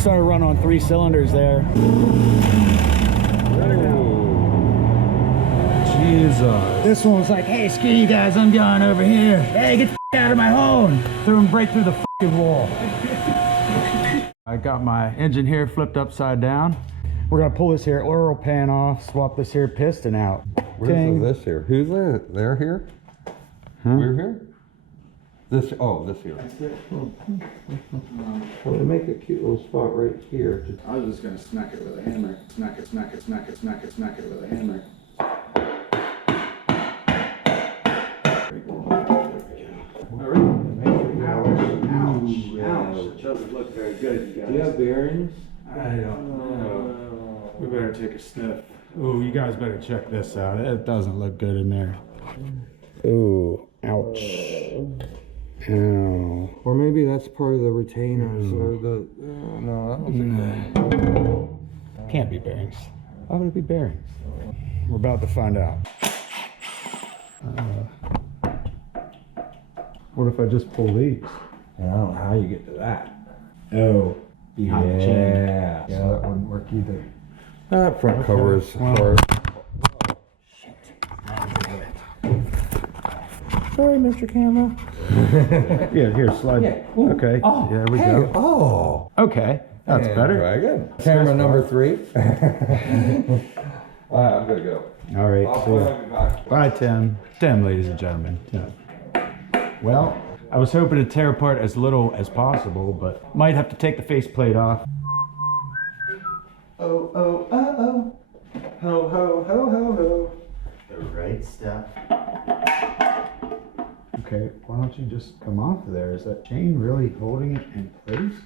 Started run on 3 cylinders there. Jesus. This one was like, hey, skinny guys, I'm going over here. Hey, get the out of my home. Threw him right through the fucking wall. I got my engine here flipped upside down. We're gonna pull this here oil pan off, swap this here piston out. Where's this here? Who's there? They're here? Huh? We're here? This, oh, this here. Well, they make a cute little spot right here. I was just gonna smack it with a hammer. Smack it, smack it, smack it, smack it, smack it with a hammer. Ouch. It doesn't look very good, you guys. Do you have bearings? I don't know. We better take a sniff. Oh, you guys better check this out. It doesn't look good in there. Ooh, ouch. Ow. Or maybe that's part of the retainers or the... no, that was Can't be bearings. Why would it be bearings? We're about to find out. What if I just pull these? I don't know how you get to that. Oh, behind the chain. Yeah, that wouldn't work either. That front cover is well, hard. Sorry, Mr. Camera. Yeah, here, slide. Yeah. Okay. Oh, yeah, we hey, go. Oh. Okay, that's better. Try again. Camera number 3. I'm gonna go. All right. I'll See ya. be back. Bye, Tim. Tim, ladies and gentlemen. Yeah. Well, I was hoping to tear apart as little as possible, but might have to take the faceplate off. Oh, oh, oh. Ho, ho, ho, ho, ho. The right stuff. Okay, why don't you just come off of there? Is that chain really holding it in place?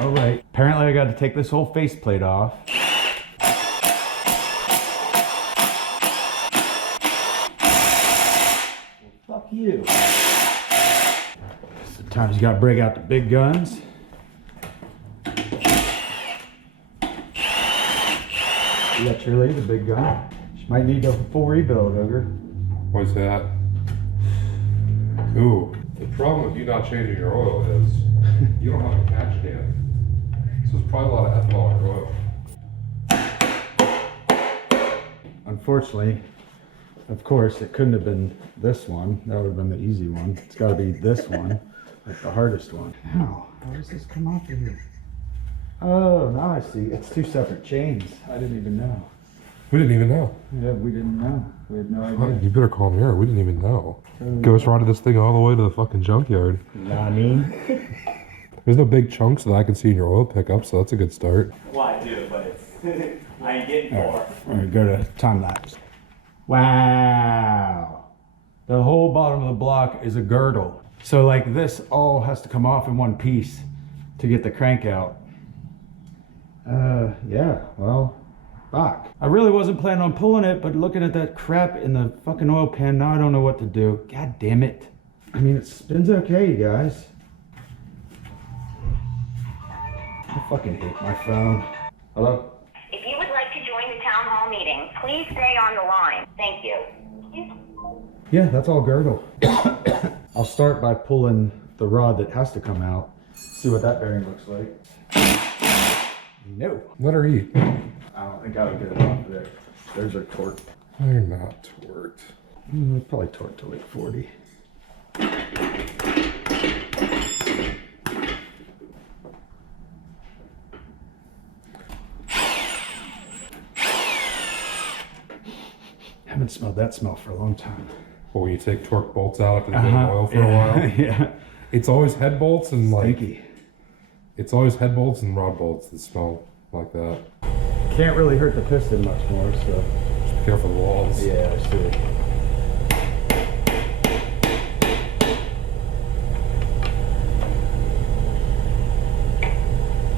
All right. Apparently I got to take this whole faceplate off. Fuck you. Sometimes you got to break out the big guns. You got Shirley, the big gun. She might need a full rebuild, Ogre. What's that? Ooh, the problem with you not changing your oil is you don't have a catch can. So there's probably a lot of ethanol in your oil. Unfortunately, of course, it couldn't have been this one. That would have been the easy one. It's got to be this one, like the hardest one. How does this come off of here? Oh, now I see. It's 2 separate chains. I didn't even know. We didn't even know. Yeah, we didn't know. We had no idea. You better call Mira. We didn't even know. Go us riding this thing all the way to the fucking junkyard. Nani? There's no big chunks that I can see in your oil pickup, so that's a good start. Well, I do, but it's... I ain't getting more. All right, go to time lapse. Wow. The whole bottom of the block is a girdle. So like this all has to come off in one piece to get the crank out. Yeah, well, fuck. I really wasn't planning on pulling it, but looking at that crap in the fucking oil pan, now I don't know what to do. God damn it. I mean, it spins okay, you guys. I fucking hate my phone. Hello? If you would like to join the town hall meeting, please stay on the line. Thank you. Yeah, that's all girdle. I'll start by pulling the rod that has to come out. See what that bearing looks like. No. Let her eat. I don't think I would get it off of there. There's our torque. They're not torqued. Probably torque to like 40. Haven't smelled that smell for a long time. Or when you take torque bolts out after they've been in oil for a while. Yeah. It's always head bolts and like... Stinky. It's always head bolts and rod bolts that smell like that. Can't really hurt the piston much more, so. Just be careful of the walls. Yeah, I see.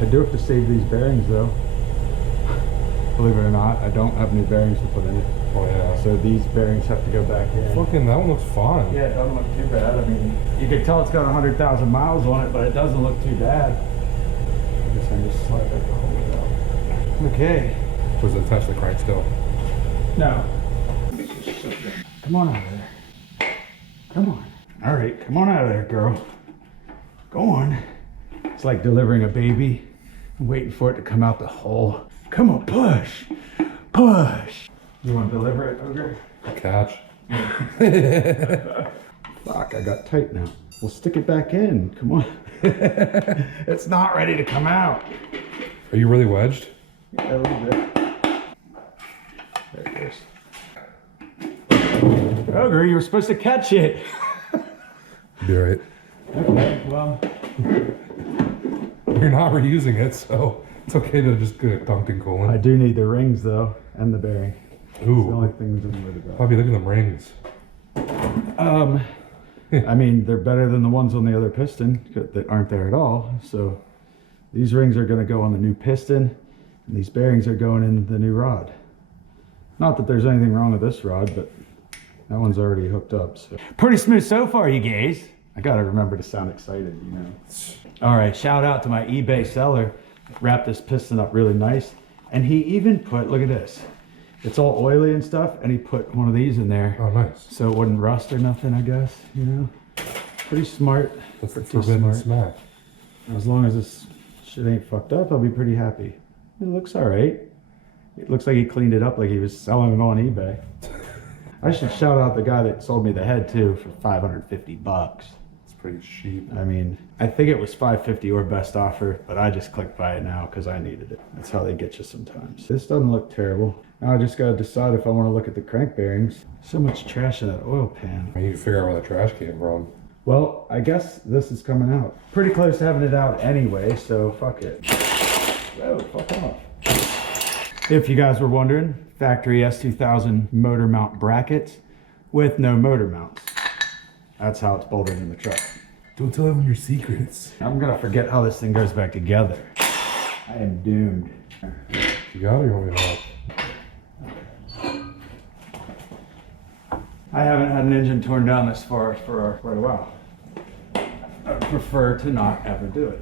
I do have to save these bearings though. Believe it or not, I don't have any bearings to put in it. Oh yeah. So these bearings have to go back in. Fucking, that one looks fine. Yeah, it doesn't look too bad. I mean, you can tell it's got 100,000 miles on it, but it doesn't look too bad. I guess I just slide that the whole way out. Okay. Was it attached to the crank still? No. Come on out of there. Come on. All right, come on out of there, girl. Go on. It's like delivering a baby. I'm waiting for it to come out the hole. Come on, push, push. You want to deliver it, Ogre? Catch. Fuck, I got tight now. We'll stick it back in. Come on. It's not ready to come out. Are you really wedged? Yeah, a little bit. There it goes. Ogre, you were supposed to catch it. Be alright. Okay, well. You're not reusing it, so it's okay to just get dunked in I coolant. do need the rings though, and the bearing. It's the only Ooh. things I'm worried about. Bobby, look at them rings. I mean, they're better than the ones on the other piston that aren't there at all. So these rings are going to go on the new piston, and these bearings are going in the new rod. Not that there's anything wrong with this rod, but that one's already hooked up. So pretty smooth so far, you guys. I got to remember to sound excited, you know. All right, shout out to my eBay seller. Wrapped this piston up really nice. And he even put, look at this. It's all oily and stuff, and he put one of these in there. Oh, nice. So it wouldn't rust or nothing, I guess, you know? Pretty smart. That's the Pretty forbidden smart. smack. As long as this shit ain't fucked up, I'll be pretty happy. It looks all right. It looks like he cleaned it up like he was selling it on eBay. I should shout out the guy that sold me the head too for $550. It's pretty cheap. I mean, I think it was $550 or best offer, but I just clicked buy it now because I needed it. That's how they get you sometimes. This doesn't look terrible. Now I just gotta decide if I want to look at the crank bearings. So much trash in that oil pan. I need to figure out where the trash came from. Well, I guess this is coming out. Pretty close to having it out anyway, so fuck it. Whoa, fuck off. If you guys were wondering, factory S2000 motor mount brackets with no motor mounts. That's how it's bolted in the truck. Don't tell everyone your secrets. I'm gonna forget how this thing goes back together. I am doomed. You got it or you want me to help? I haven't had an engine torn down this far for quite a while. I prefer to not ever do it.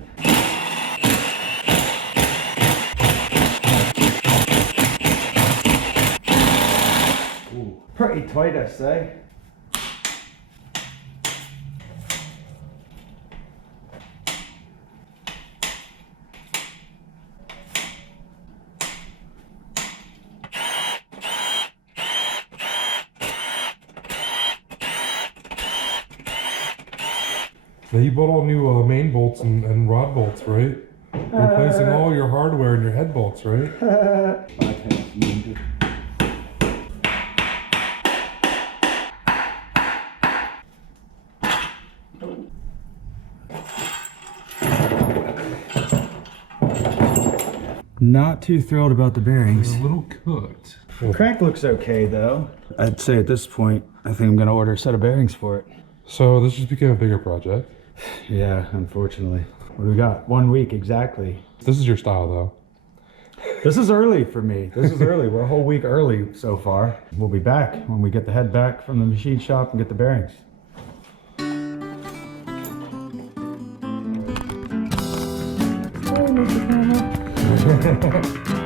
Ooh, pretty tight, I say. Now you bought all new main bolts and rod bolts, right? Replacing all your hardware and your head bolts, right? My pants moved. Not too thrilled about the bearings. A little cooked. Crank looks okay though. I'd say at this point, I think I'm gonna order a set of bearings for it. So this just became a bigger project. Yeah, unfortunately. What do we got? 1 week exactly. This is your style though. This is early for me. This is early. We're a whole week early so far. We'll be back when we get the head back from the machine shop and get the bearings. Hi, Mr. Palmer.